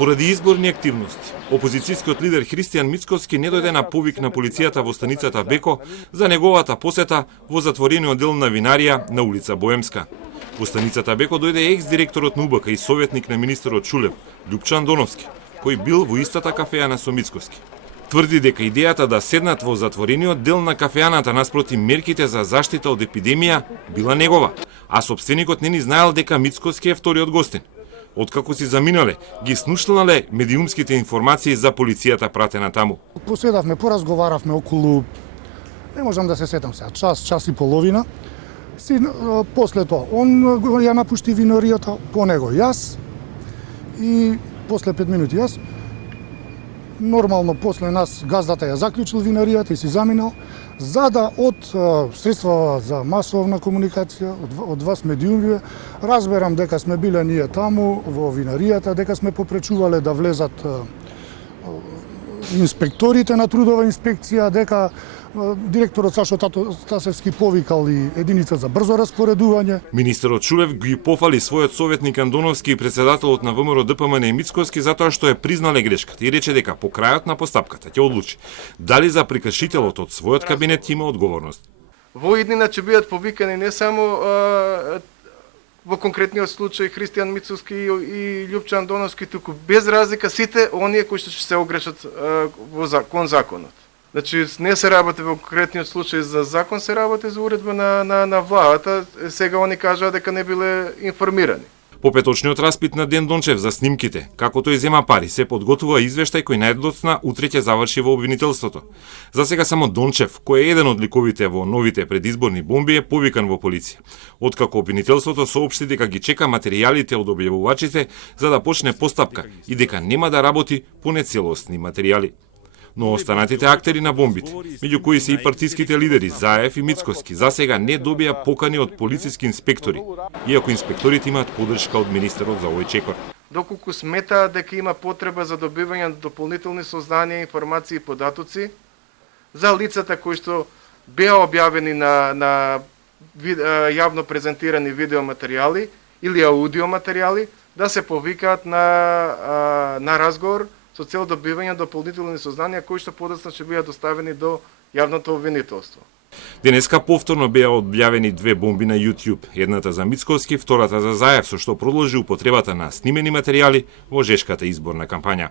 Поради изборни активности, опозицијскиот лидер Христијан Мицкоски не дојде на повик на полицијата во станицата Беко за неговата посета во затворениот дел на винарија на улица Боемска. Во станицата Беко дојде екс-директорот на УБК и советник на министерот Шулев, Љупчан Доновски, кој бил во истата кафејана со Мицкоски. Тврди дека идејата да седнат во затворениот дел на кафејаната наспроти мерките за заштита од епидемија била негова, а собственикот не ни знаел дека Мицкоски е вториот гостин. Откако си заминале, ги снушнале медиумските информации за полицијата пратена таму. Поседавме, поразговаравме околу, не можам да се сетам сега, час и половина. После тоа, он ја напушти виноријата, по него јас и после 5 минути јас. Нормално после нас газдата ја заклучил винаријата и си заминал, за да од средства за масовна комуникација, од вас медиумиве, разберам дека сме биле ние таму во винаријата, дека сме попречувале да влезат инспекторите на трудова инспекција, дека директорот Сашо Тасевски повикал и единица за брзо распоредување. Министерот Шулев ги пофали својот советник Андоновски и председателот на ВМРО ДПМН Мицкоски затоа што ја признале грешката и рече дека по крајот на постапката ќе одлучи дали за прекршителот од својот кабинет има одговорност. Во иднина ќе бидат повикани не само во конкретниот случај Христијан Мицкоски и Љупчан Доновски, туку без разлика сите оние кои што ќе се огрешат кон законот. Значи, не се работи во конкретниот случај за закон, се работи за уредба на владата. Сега они кажаа дека не биле информирани. По петочниот распит на Ден Дончев за снимките, како тој зема пари, се подготвува извештај кој најдоцна утре ќе заврши во обвинителството. За сега само Дончев, кој е еден од ликовите во новите предизборни бомби, е повикан во полиција. Откако обвинителството соопшти дека ги чека материјалите од објавувачите за да почне постапка и дека нема да работи по нецелосни материјали. Но останатите актери на бомбите, меѓу кои се и партиските лидери Заев и Мицкоски, за сега не добија покани од полициски инспектори, иако инспекторите имаат поддршка од министерот за овој чекор. Доколку сметаат дека има потреба за добивање на дополнителни сознанија, информации и податоци за лицата кои што беа објавени на јавно презентирани видеоматеријали или аудиоматеријали, да се повикаат на разговор со цел добивање дополнителни сознанија кои што подоцна ќе бидат доставени до јавното обвинителство. Денеска повторно беа објавени две бомби на YouTube, едната за Мицкоски, втората за Заев, со што продолжи употребата на снимени материјали во жешката изборна кампања.